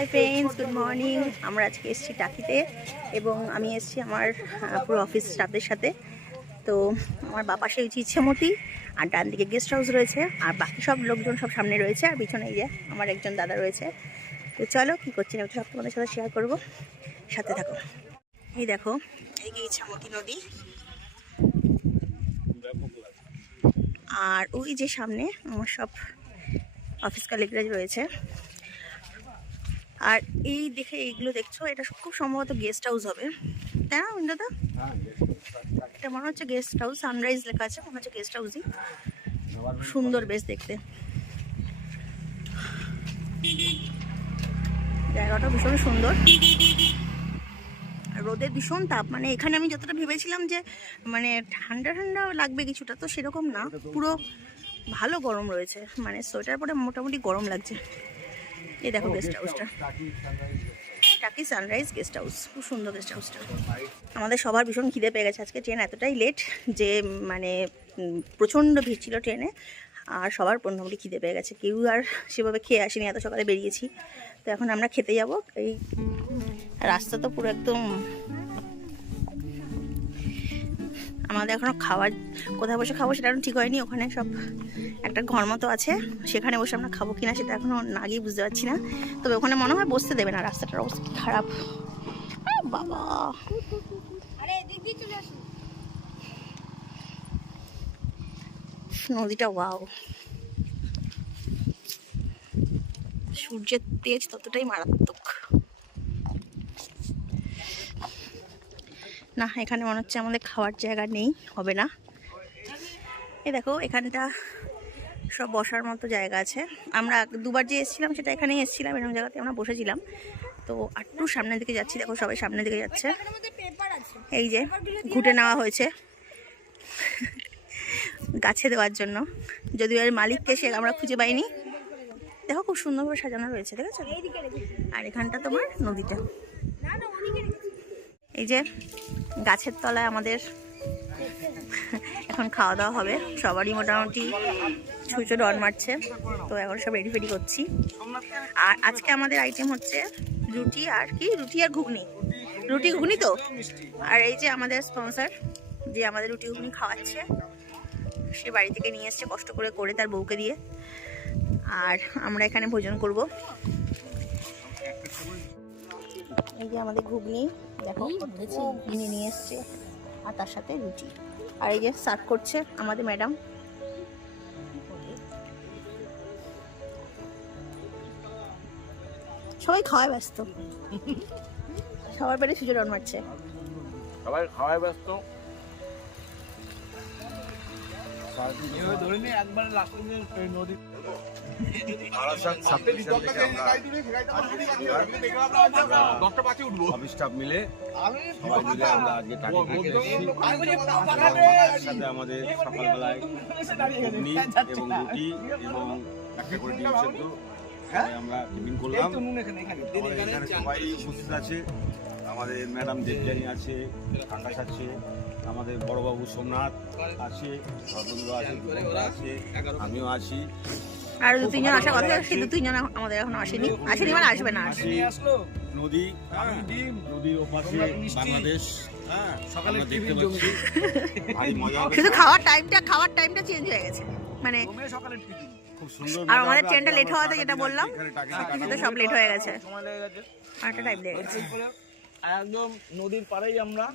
Hi friends, good morning. আমরা আজকে এসেছি টাকিতে এবং আমি এসেছি আমার পুরো অফিস স্টাফদের সাথে। তো আমার বাবা পাশে ইচ্ছেমতি, আর ডান দিকে গেস্ট হাউস রয়েছে, আর বাকি সব লোকজন সব সামনে রয়েছে, আর পিছনে এই যে আমার একজন দাদা রয়েছে। তো চলো কী করছি না সব তোমাদের সাথে শেয়ার করবো, সাথে থাকো। এই দেখো, এই যে ইচ্ছেমতি নদী, আর ওই যে সামনে আমার সব অফিস কালিগরা রয়েছে। আর এই দেখে এইগুলো দেখছো, এটা খুব সম্ভবত গেস্ট হাউস হবে, তাই না দাদা? এটা মনে হচ্ছে গেস্ট হাউস, সানরাইজ লেখা আছে, মনে হচ্ছে গেস্ট হাউসই। সুন্দর বেশ দেখতে, জায়গাটা ভীষণ সুন্দর। রোদের ভীষণ তাপ, মানে এখানে আমি যতটা ভেবেছিলাম যে মানে ঠান্ডা ঠান্ডা লাগবে কিছুটা, তো সেরকম না, পুরো ভালো গরম রয়েছে, মানে সোয়েটার পরে মোটামুটি গরম লাগছে। এই দেখো গেস্ট হাউসটা, টাকি সানরাইজ গেস্ট হাউস, খুব সুন্দর গেস্ট হাউসটা। আমাদের সবার ভীষণ খিদে পেয়ে গেছে, আজকে ট্রেন এতটাই লেট যে মানে প্রচণ্ড ভিড় ছিল ট্রেনে, আর সবার মোটামুটি খিদে পেয়ে গেছে, কেউ আর সেভাবে খেয়ে আসেনি, এত সকালে বেরিয়েছি। তো এখন আমরা খেতে যাব। এই রাস্তা তো পুরো একদম, আমাদের এখনও খাওয়ার কোথায় বসে খাবো সেটা এখন ঠিক হয়নি। ওখানে সব একটা ঘর মতো আছে, সেখানে বসে আমরা খাবো কিনা সেটা এখনও না গিয়ে বুঝতে পারছি না। তবে ওখানে মনে হয় বসতে দেবে না, রাস্তাটার অবস্থা কি খারাপ। বাবা, নদীটা ওয়াও, সূর্যের তেজ ততটাই মারাত্মক। না, এখানে মনে হচ্ছে আমাদের খাওয়ার জায়গা নেই, হবে না। এই দেখো, এখানটা সব বসার মতো জায়গা আছে। আমরা দুবার যে এসেছিলাম সেটা এখানেই এসেছিলাম, এরকম জায়গাতে আমরা বসেছিলাম। তো একটু সামনের দিকে যাচ্ছি, দেখো সবাই সামনের দিকে যাচ্ছে। এই যে ঘুটে নেওয়া হয়েছে গাছে দেওয়ার জন্য, যদিও এর মালিককে সে আমরা খুঁজে পাইনি। দেখো খুব সুন্দরভাবে সাজানো রয়েছে, দেখেছো? আর এখানটা তোমার নদীটা, এই যে গাছের তলায় আমাদের এখন খাওয়া দাওয়া হবে। সবারই মোটামুটি ছুঁচো ডন মারছে, তো এখন সব রেডি ফেডি করছি। আর আজকে আমাদের আইটেম হচ্ছে রুটি আর কি, রুটি আর ঘুগনি, রুটি ঘুগনি তো। আর এই যে আমাদের স্পন্সর যে আমাদের রুটি ঘুগনি খাওয়াচ্ছে, সে বাড়ি থেকে নিয়ে এসছে কষ্ট করে করে তার বউকে দিয়ে। আর আমরা এখানে ভোজন করব। এই যে আমাদের ঘুগনি, দেখো ঘুগনি নিয়ে এসছে, আর তার সাথে রুটি। আর এই যে সার্ভ করছে আমাদের ম্যাডাম। সবাই খাওয়ায় ব্যস্ত, সবার পেটে সুযোগ রন মারছে, সবাই খাওয়ায় ব্যস্ত। আমাদের সকালবেলায় ঘুগনি এবং রুটি এবং একটা করে ডিম সেদ্ধ আমরা টিফিন করলাম। এখানে সবাই উপস্থিত আছে, আমাদের ম্যাডাম দেবযানী আছে, আকাশ আছে, আমাদের বড়বাবু সোমনাথ আছে, ধর্মেন্দ্র আছে, আছে, আমিও আছি। আর দু তিনজন আসার কথা, সেই দু তিনজন আমাদের এখন আসেনি, মানে আসবে না। নদী, নদীর ওপাশে বাংলাদেশ, সকালে দেখতে পাচ্ছি, কিন্তু খাওয়ার টাইমটা চেঞ্জ হয়ে গেছে, মানে খুব সুন্দর। আর আমাদের ট্রেনটা লেট হওয়াতে যেটা বললাম, সব লেট হয়ে গেছে, একটা টাইম লেগে গেছে। একদম নদীর পাড়েই আমরা,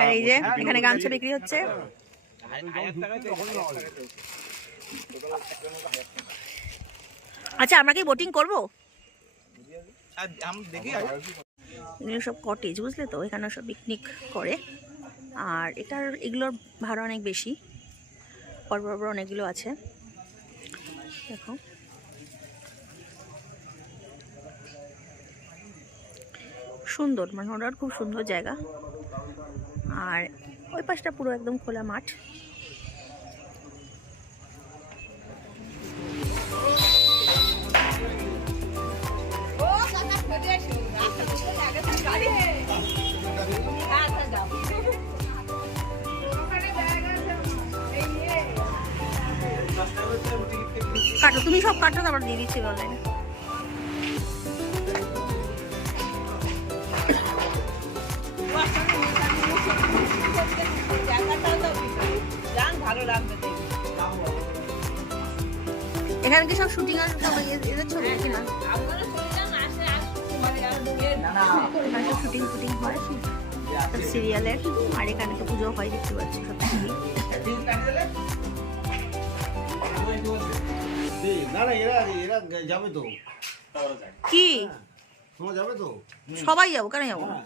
আর এই যে এখানে গামছা বিক্রি হচ্ছে। আচ্ছা, আমরা কি বোটিং করবো? এগুলো সব কটেজ, বুঝলে তো, এখানে সব পিকনিক করে। আর এগুলোর ভাড়া অনেক বেশি, পরপর অনেকগুলো আছে, দেখো। সুন্দর, মানে ওটার খুব সুন্দর জায়গা। আর ওই পাশটা পুরো একদম খোলা মাঠ। কাটো, তুমি সব কাটো, তারপর দিয়ে দিচ্ছি অনলাইনে। এখানে কি সব শুটিং আর সব এদের ছবি কি না? এখানে সব শুটিং ফুটিং হয় সিরিয়ালের, আর এখানে তো পুজো হয় দেখতে পাচ্ছি সব ছবি। না না এরা এরা যাবে তো, কি তোমরা যাবে তো? সবাই যাবো, কেন যাবো না?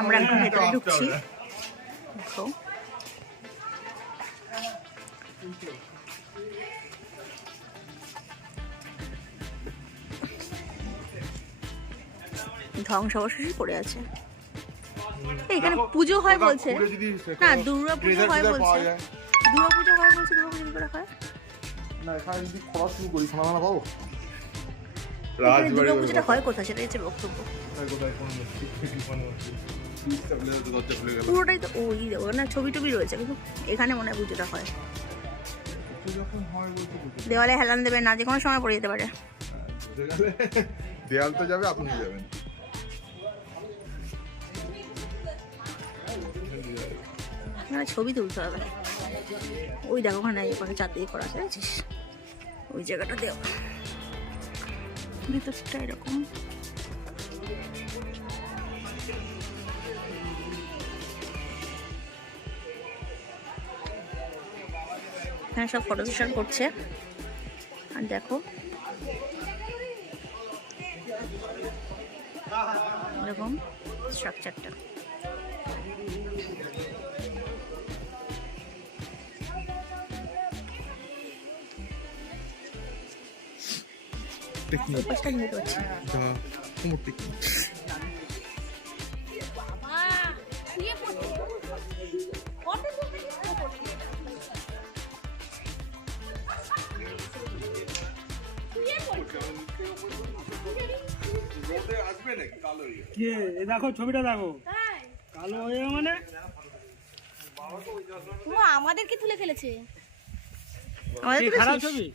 আমরা এখন ভেতরে ঢুকছি। দেখো ধ্বংসাবশেষই পড়ে আছে। এখানে পুজো হয় বলছে না, দুর্গা পুজো হয় বলছে। দুর্গা পুজো হয় বলছে, দুর্গা পুজো কি করে হয়? না এখানে যদি খরা শুরু করি খানা দানা পাবো? এখানে দুর্গা পুজোটা হয় কোথায় সেটাই হচ্ছে বক্তব্য। পুরোটাই তো ওই দেখো না, ছবি টবি রয়েছে, কিন্তু এখানে মনে হয় পুজোটা হয়। দেওয়ালে হেলান দেবে না, যে কোনো সময় পড়ে যেতে পারে। দেয়াল তো যাবে, আপনি যাবেন। এখানে ছবি তুলতে হবে। ওই দেখো ওখানে ওখানে চারদিকে করা আছে, দেখছিস? ওই জায়গাটা দেও, ভিতরটা এরকম। এখানে সব ফটো সেশন করছে। আর দেখো এরকম স্ট্রাকচারটা। পাশটা নিয়ে পাচ্ছি। দেখো ছবিটা দেখো, কালো হয়ে মানে আমাদেরকে তুলে ফেলেছে। আমাদের তো খারাপ বেশি। ছবি।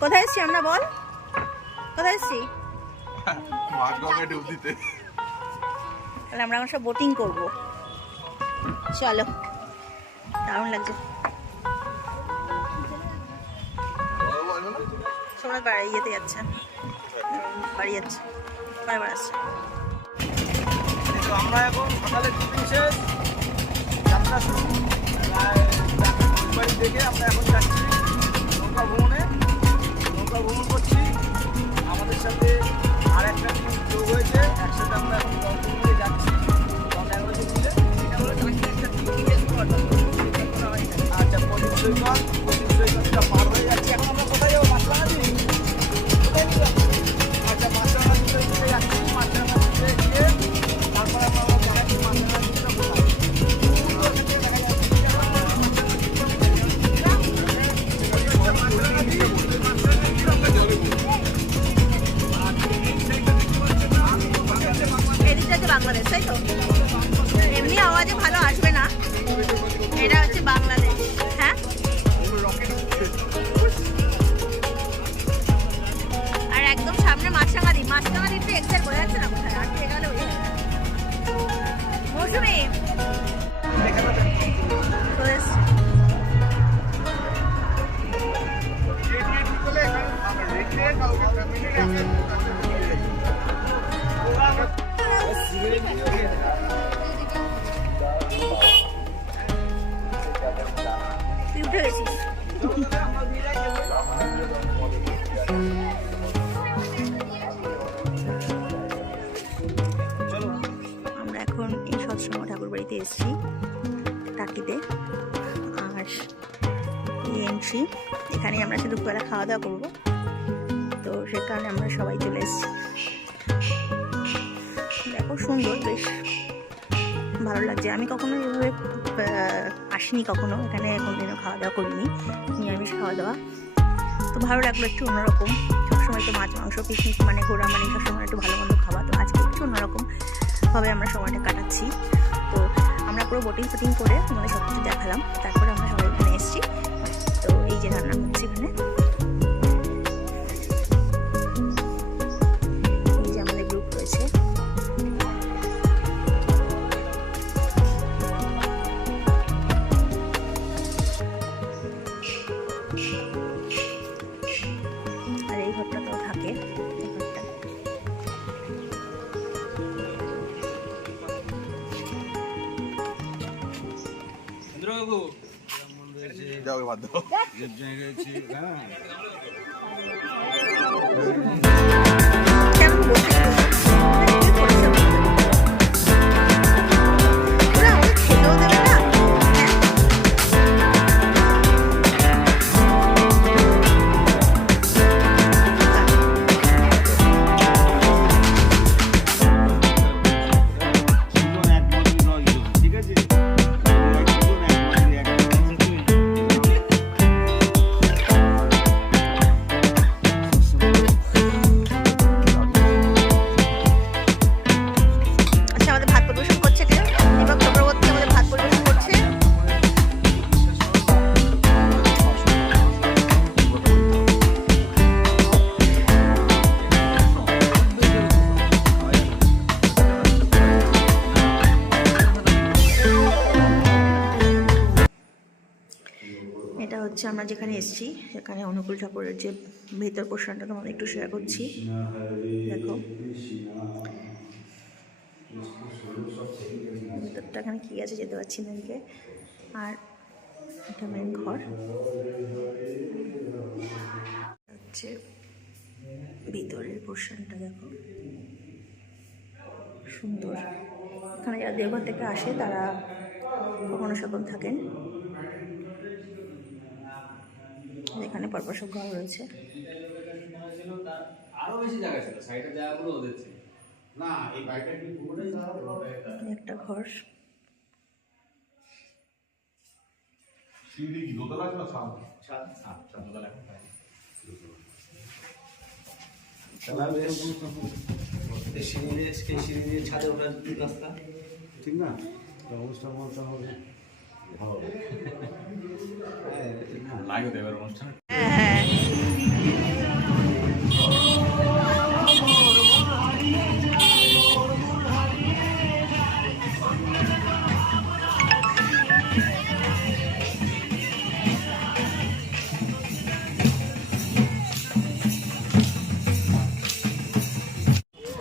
কোথায় এসছি আমরা, বল কোথায় এসছি? তাহলে আমরা এখন সব বোটিং করবো। চলো, দারুণ লাগছে। সোমনাথ বাড়ি যেতে যাচ্ছে, বাড়ি যাচ্ছে, বারবার আসছে। তো আমরা এখন সকালে শুটিং শেষ, যাত্রা শুরু। বাড়ি থেকে আমরা এখন যাচ্ছি নৌকা ভ্রমণে। নৌকা ভ্রমণ করছি, আমাদের সাথে আর একটা টিম যোগ হয়েছে। একসাথে আমরা এখন গল্প নিয়ে যাচ্ছি। আচ্ছা, প্রদীপ সৈকতটা পার হয়ে যাচ্ছি। এখন আমরা কোথায় যাবো? মাছরাঙাজি? আচ্ছা, মাছরাঙাজিতে যাচ্ছি। মাছরাঙাজিতে গিয়ে তারপরে আমরা জানাচ্ছি মাছরাঙাজিটা কোথায়। এদিকটা হচ্ছে বাংলাদেশ, তাই তো? এমনি আওয়াজে ভালো আসবে না, এটা হচ্ছে বাংলাদেশ। হ্যাঁ, আর একদম সামনে মাছরাঙাদি। মাছরাঙাদির তো এক্সাক্ট বোঝা যাচ্ছে না কোথায়, আর ঠিক গেলে ওই মৌসুমি চলে এসছে। তুই উঠে গেছিস। আমরা এখন এই সৎসঙ্গ ঠাকুর বাড়িতে এসেছি টাকিতে, আর এই এন্ট্রি। এখানেই আমরা সে দুপুরবেলা খাওয়া দাওয়া করবো, তো সে কারণে আমরা সবাই চলে এসেছি। দেখো সুন্দর, বেশ ভালো লাগছে। আমি কখনো এভাবে আসিনি, কখনো এখানে কোনোদিনও খাওয়া দাওয়া করিনি, নিরামিষ খাওয়া দাওয়া। তো ভালো লাগলো, একটু অন্যরকম। সবসময় তো মাছ মাংস পিকনিক মানে ঘোরা মানে সবসময় একটু ভালো মন্দ খাওয়া, তো আজকে একটু অন্যরকম ভাবে আমরা সময়টা কাটাচ্ছি। পুরো বোটিং ফোটিং করে তোমাদের সব কিছু দেখালাম। তারপরে আমরা সবাই এখানে এসেছি। তো এই যে রান্না হচ্ছে এখানে, এই যে আমাদের গ্রুপ রয়েছে। আর এই ঘরটা তো থাকে, এই ঘরটা। যাও বাদ দাও জায়গায় হ্যাঁ কেমন বলতে ওরা আমাদের খেতেও দেবে না। ঠিক আছে আচ্ছা, আমাদের ভাত পরিবেশন করছে কে? দীপক চক্রবর্তী আমাদের ভাত পরিবেশন করছে। এটা হচ্ছে আমরা যেখানে এসেছি সেখানে অনুকূল ঠাকুরের যে ভেতর পোর্শনটা তোমাদের একটু শেয়ার করছি। দেখো ভেতরটা এখানে কি আছে যেতে পারছি না এদিকে। আর এটা মেন ঘর হচ্ছে ভিতরের পোর্শনটা দেখো সুন্দর। এখানে যারা দেওঘর থেকে আসে তারা কখনো সখন থাকেন। এখানে পরপর সব ঘর রয়েছে। আরো বেশি জায়গা ছিল, সাইডের জায়গাগুলো ওদের ছিল না, এই বাড়িটা কি পুরোটাই একটা ঘর। সিঁড়ি কি দোতলা আছে না ছাদ? ছাদ দোতলা এখন পাই। সিঁড়ি দিয়ে ছাদে ওঠার রাস্তা ঠিক না অনুষ্ঠান হবে ভালো লাগে তো এবার অনুষ্ঠান। হ্যাঁ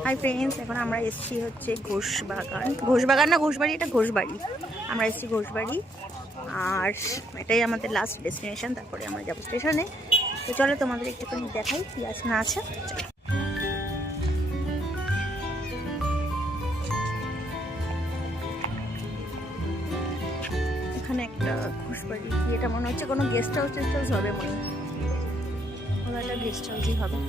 হাই ফ্রেন্ডস, এখন আমরা এসেছি হচ্ছে ঘোষবাগান না ঘোষবাড়ি, এটা ঘোষবাড়ি। আমরা এসেছি ঘোষবাড়ি আর এটাই আমাদের লাস্ট ডেস্টিনেশন। তারপরে আমরা যাবো স্টেশনে। তো চলো তোমাদের একটুখানি দেখাই কি আছে না আছে। এখানে একটা ঘোষবাড়ি, কি এটা মনে হচ্ছে কোনো গেস্ট হাউস হবে, মনে হয় কোনো একটা গেস্ট হাউসই হবে।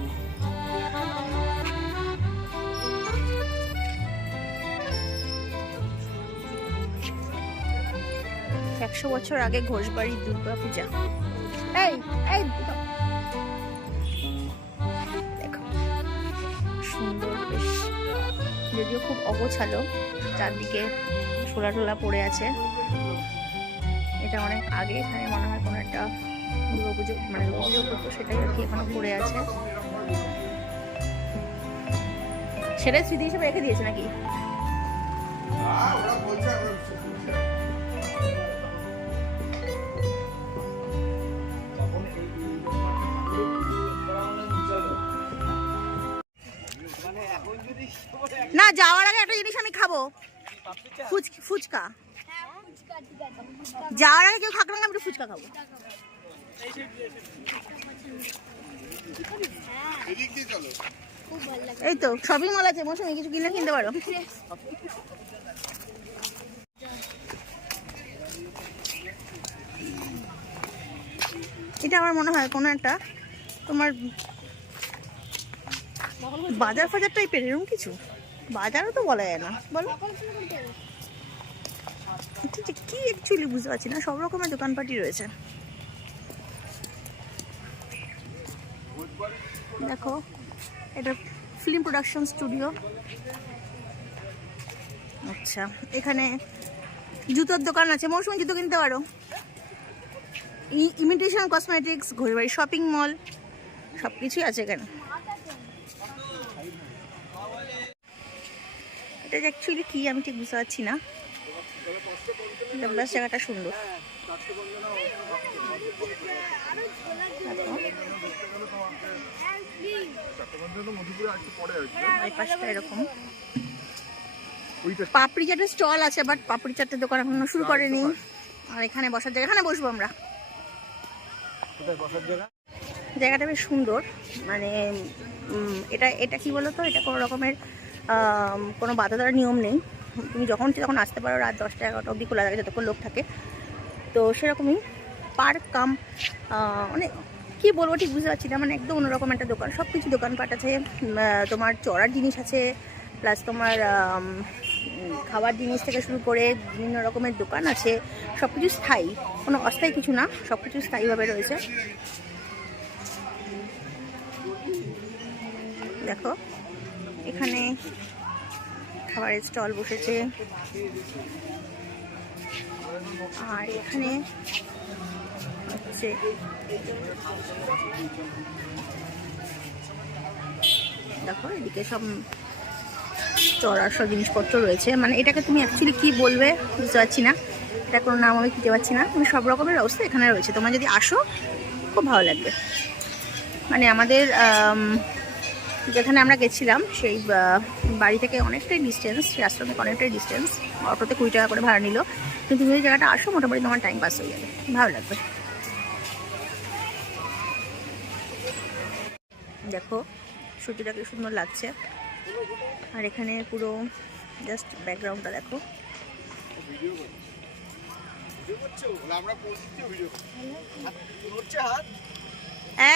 100 বছর আগে ঘোষবাড়ির দুর্গা পূজা। এই এই দেখো সুন্দর বেশ, যদিও খুব অগোছালো, চারদিকে ছোলা টোলা পড়ে আছে। এটা অনেক আগে, এখানে মনে হয় কোনো একটা দুর্গাপুজো মানে দুর্গাপুজো করতো, সেটাই আর কি এখনো পড়ে আছে। সেটাই স্মৃতি হিসেবে রেখে দিয়েছে নাকি? না, যাওয়ার আগে একটা জিনিস আমি খাবো, ফুচকা। যাওয়ার আগে কেউ থাকলে আমি একটু ফুচকা খাবো। এই তো শপিং মল আছে, মৌসুমি কিছু কিনলে কিনতে পারো। এটা আমার মনে হয় কোনো একটা তোমার বাজার ফাজার টাইপের এরকম কিছু, বাজারও তো বলা যায় না, বলো কি অ্যাকচুয়ালি বুঝতে পারছি না। সব রকমের দোকানপাটি রয়েছে। দেখো এটা ফিল্ম প্রোডাকশন স্টুডিও। আচ্ছা, এখানে জুতোর দোকান আছে, মৌসুমি জুতো কিনতে পারো। ইমিটেশন কসমেটিক্স, ঘড়িবাড়ি শপিং মল, সব কিছুই আছে এখানে। এটা অ্যাকচুয়ালি কি আমি ঠিক বুঝতে পারছি না, বেশ জায়গাটা সুন্দর। এই পাশটা এরকম পাপড়ি চাটের স্টল আছে, বাট পাপড়ি চাটের দোকান এখনো শুরু করেনি। আর এখানে বসার জায়গা, এখানে বসবো আমরা। জায়গাটা বেশ সুন্দর, মানে এটা কি বলতো, এটা কোনো রকমের কোনো বাধা দেওয়ার নিয়ম নেই। তুমি যখন তখন আসতে পারো, রাত 10টা 11টা অবধি খোলা থাকে যতক্ষণ লোক থাকে। তো সেরকমই পার্ক কাম, মানে কী বলবো ঠিক বুঝতে পারছি না, মানে একদম অন্যরকম একটা দোকান। সব কিছু দোকানপাট আছে, তোমার চড়ার জিনিস আছে, প্লাস তোমার খাবার জিনিস থেকে শুরু করে বিভিন্ন রকমের দোকান আছে। সব কিছু স্থায়ী, কোনো অস্থায়ী কিছু না, সব কিছু স্থায়ীভাবে রয়েছে। দেখো এখানে খাবারের স্টল বসেছে, আর এখানে হচ্ছে দেখো এদিকে সব চড়ার সব জিনিসপত্র রয়েছে। মানে এটাকে তুমি অ্যাকচুয়ালি কি বলবে বুঝতে পারছি না, এটা কোনো নাম আমি খুঁজে পাচ্ছি না। মানে সব রকমের ব্যবস্থা এখানে রয়েছে, তোমরা যদি আসো খুব ভালো লাগবে। মানে আমাদের যেখানে আমরা গেছিলাম সেই বাড়ি থেকে অনেকটাই ডিস্টেন্স, সেই আশ্রম থেকে অনেকটাই ডিস্টেন্স, অটোতে 20 টাকা করে ভাড়া নিল। কিন্তু তুমি এই জায়গাটা আসো, মোটামুটি তোমার টাইম পাস হয়ে যাবে, ভালো লাগবে। দেখো সূর্যটা কি সুন্দর লাগছে, আর এখানে পুরো জাস্ট ব্যাকগ্রাউন্ডটা দেখো।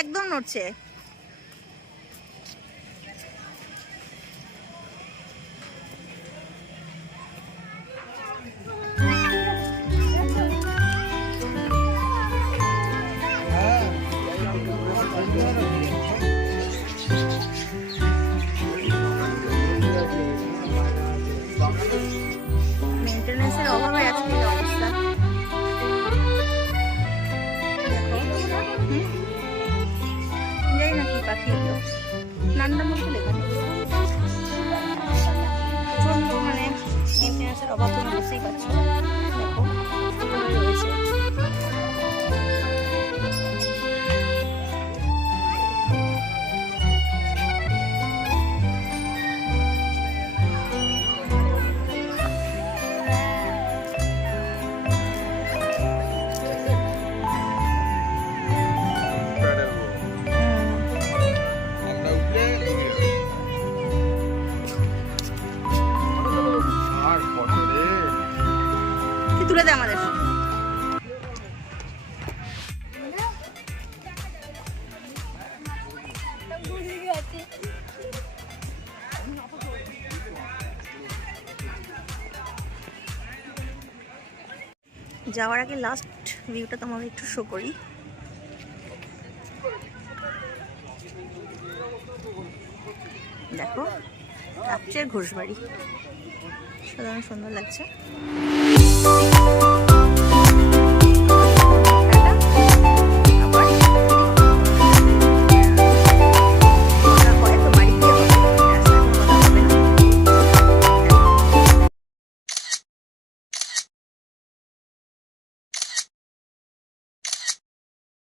একদম নড়ছে। মেইনটেনেন্সের অভাবে আজকে এই অবস্থা। যাই না কি পাখি এগুলো, নান্ডা মধ্যে লেখা নেই, প্রচন্ড মানে মেইনটেনেন্সের অভাব, তুমি বুঝতেই পারছো। দেখো কিভাবে রয়েছে। তুলে দে আমাদের। যাওয়ার আগে লাস্ট ভিউটা তোমাদের একটু শো করি। দেখো কাপচের ঘোষবাড়ি, সাধারণ সুন্দর লাগছে।